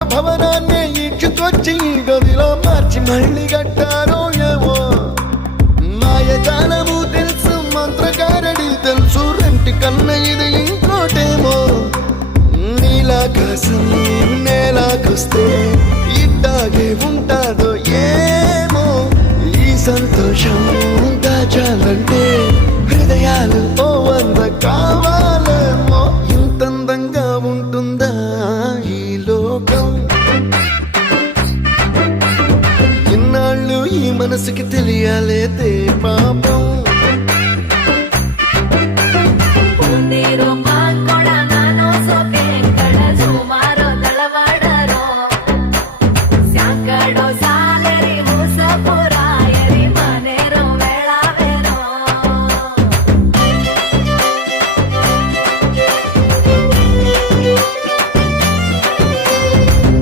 భవనాన్ని ఈడ్చుకొచ్చి గదిలో మార్చి మళ్ళీ కట్టారో ఏమో మాయజాలము తెలుసు మంత్రగారడి తెలుసు రెంటి కన్న ఇది ఇంకోటేమో నీలాకాశం నేలాకొస్తే ఇట్టాగే ఉంటాదో ఏమో ఈ సంతోషం దాచాలంటే హృదయాలు ఓ వంద కావాలేమో ఇంతందంగా ఉంటుందా ఈ లోకం ఇన్నాళ్ళు ఈ మనసుకి తెలియాలేదే పాపం